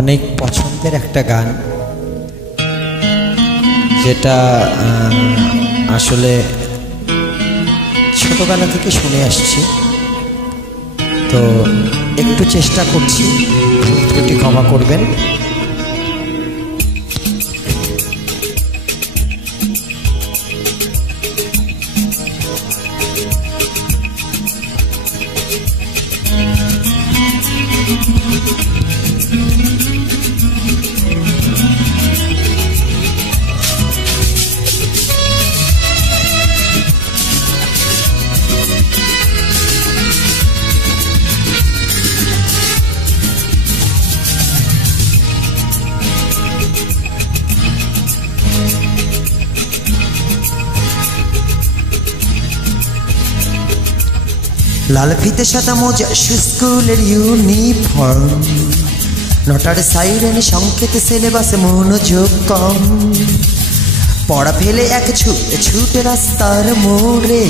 অনেক পছন্দের একটা গান, যেটা আসলে ছোটবেলা থেকে শুনে আসছি। তো একটু চেষ্টা করছি, ত্রুটি ক্ষমা করবেন। লাল ফিতে সাদা মোজা স্কুলের ইউনিফর্ম, নটার সাইরেন সংকেতে সিলেবাসে মনোযোগ কম। পড়া ফেলে এক ছুটে রাস্তার মোড়ে,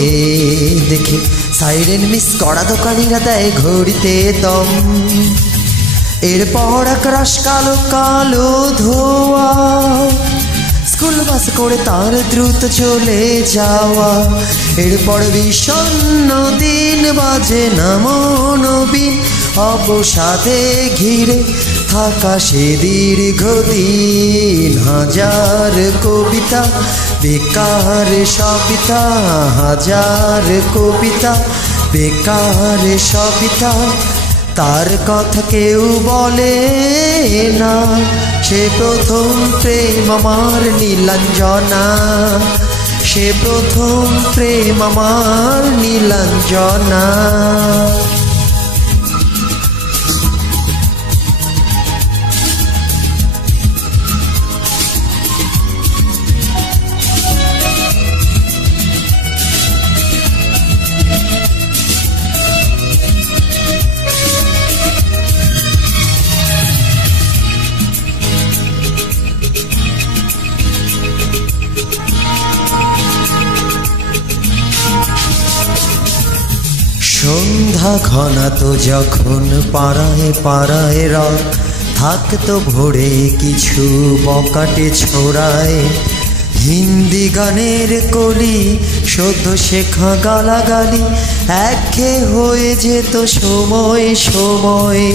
দেখে সাইরেন মিস করা দোকানিরা দেয় ঘড়িতে দম। এরপর আকাশ কালো কালো ধোয়া, স্কুল বাস করে তার দ্রুত চলে যাওয়া। এরপর বিষণ্ণ দিন বাজে নামো নবীন, অবসাদে ঘিরে থাকা সে দীর্ঘদিন। হাজার কবিতা বেকার সবিতা, হাজার কবিতা বেকার সবিতা। তার কথা কেউ বলে না, সে প্রথম প্রেম আমার নীলাঞ্জনা, সে প্রথম প্রেম আমার নীলাঞ্জনা। সন্ধ্যা ঘনাতো যখন পাড়ায় পাড়ায় রাত থাকতো ভোরে কিছু বকাটে ছোড়ায়। হিন্দি গানের কলি সদ্য শেখা গালাগালি একঘেয়ে হয়ে যেত সময় সময়ে।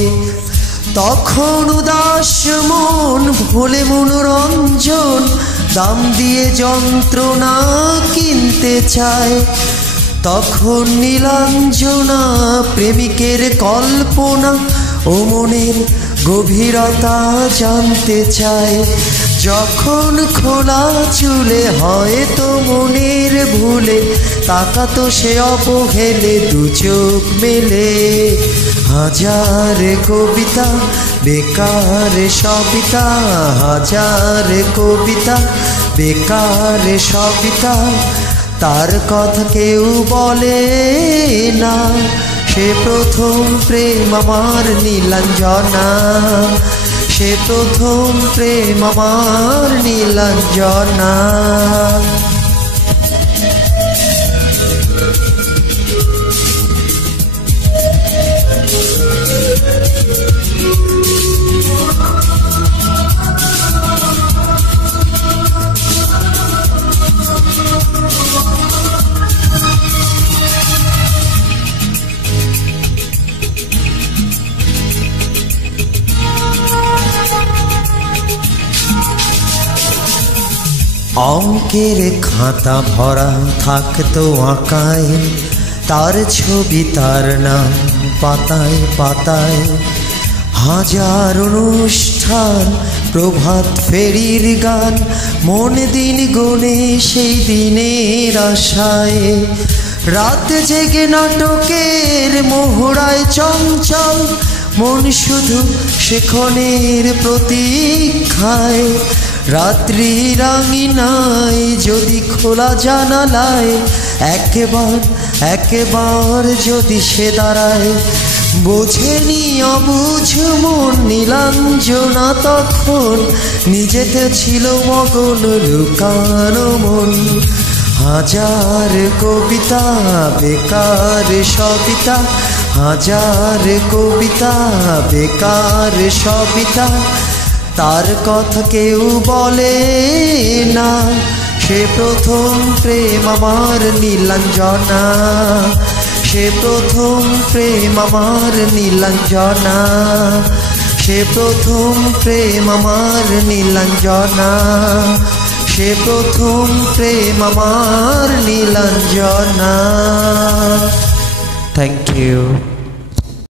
তখন উদাস মন ভোলে মনোরঞ্জন, দাম দিয়ে যন্ত্রণা কিনতে চায়। তখন নীলাঞ্জনা প্রেমিকের কল্পনা ও মনের গভীরতা জানতে চায়। যখন খোলা চুলে হয়তো মনের ভুলে তাকাতো সে অবহেলে দু চোখ মেলে। হাজার কবিতা বেকার সবিতা, হাজার কবিতা বেকার সবিতা। তার কথা কেউ বলে না, সে প্রথম প্রেম আমার নীলাঞ্জনা, সে প্রথম প্রেম আমার নীলাঞ্জনা। অঙ্কের খাতা ভরা থাকতো আঁকায়, তার ছবি তার নাম পাতায় পাতায়। হাজার অনুষ্ঠান প্রভাত ফেরির গান, মন দিন গুনে সেই দিনের আশায়। রাত জেগে নাটকের মোহরায় চঞ্চল, মন শুধু সেক্ষণের প্রতীক্ষায়। রাত্রি রাঙিনায় যদি খোলা জানালায় একবার একবার যদি সে দাঁড়ায়। বোঝেনি অবুঝ মন নীলাঞ্জনা তখন, নিজেতে ছিল মগন লুকানো মন। হাজার কবিতা বেকার সবিতা, হাজার কবিতা বেকার সবিতা। তার কথা কেউ বলে না, সে প্রথম প্রেম আমার নীলাঞ্জনা, সে প্রথম প্রেম আমার নীলাঞ্জনা, সে প্রথম প্রেম আমার নীলাঞ্জনা, সে প্রথম প্রেম আমার নীলাঞ্জনা। Thank you.